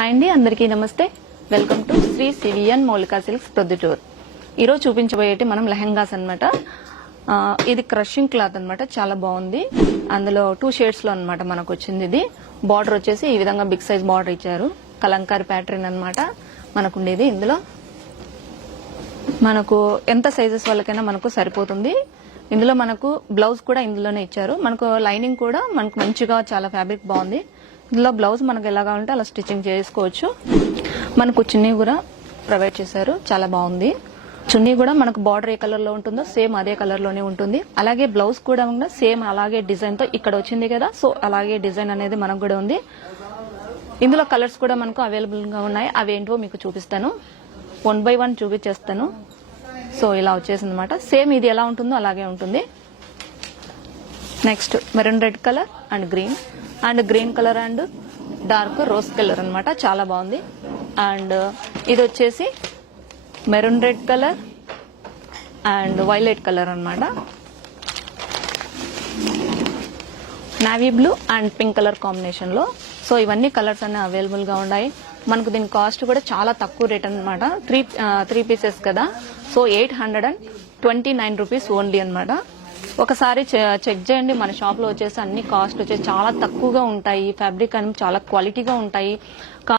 Hi అండి, అందరికీ నమస్తే. Welcome to Shri CVN Moulika silks Proddatur. ఈరోజు చూపించబోయేటి మనం లెహంగాస్ అనమాట. ఇది క్రషింగ్ క్లాత్ అనమాట, చాలా బాగుంది. అందులో 2 షేడ్స్ లో అనమాట మనకు వచ్చింది. ఇది బార్డర్ వచ్చేసి ఈ విధంగా బిగ్ సైజ్ బార్డర్ ఇచ్చారు. కలంకారీ ప్యాటర్న్ అనమాట మనకుండేది. ఇందులో మనకు ఎంత సైజెస్ వాళ్ళకైనా మనకు సరిపోతుంది. ఇందులో మనకు బ్లౌజ్ కూడా ఇందులోనే ఇచ్చారు. మనకు లైనింగ్ కూడా మనకు మంచిగా చాలా ఫ్యాబ్రిక్ బాగుంది. ఇందులో బ్లౌజ్ మనకు ఎలా కావాలంటే అలా స్టిచ్చింగ్ చేసుకోవచ్చు. మనకు చున్నీ కూడా ప్రొవైడ్ చేశారు, చాలా బాగుంది. చున్నీ కూడా మనకు బార్డర్ ఏ కలర్ లో ఉంటుందో సేమ్ అదే కలర్ లోనే ఉంటుంది. అలాగే బ్లౌజ్ కూడా సేమ్ అలాగే డిజైన్ తో ఇక్కడ వచ్చింది కదా, సో అలాగే డిజైన్ అనేది మనకు కూడా ఉంది. ఇందులో కలర్స్ కూడా మనకు అవైలబుల్ గా ఉన్నాయి. అవి ఏంటో మీకు చూపిస్తాను, 1 by 1 చూపించేస్తాను. సో ఇలా వచ్చేసింది అనమాట. సేమ్ ఇది ఎలా ఉంటుందో అలాగే ఉంటుంది. Next maroon red colour and green colour and dark rose colour అనమాట, చాలా బాగుంది. అండ్ ఇది వచ్చేసి maroon red colour and violet colour అనమాట. Navy blue and pink colour combination లో. సో ఇవన్నీ కలర్స్ అన్ని అవైలబుల్ గా ఉన్నాయి. మనకు దీని కాస్ట్ కూడా చాలా తక్కువ రేట్ అనమాట. 3 పీసెస్ కదా, సో 829 రూపీస్ ఓన్లీ అనమాట. ఒకసారి చెక్ చేయండి. మన షాప్ లో వచ్చేసి అన్ని కాస్ట్ వచ్చేసి చాలా తక్కువగా ఉంటాయి. ఫ్యాబ్రిక్ అని చాలా క్వాలిటీగా ఉంటాయి.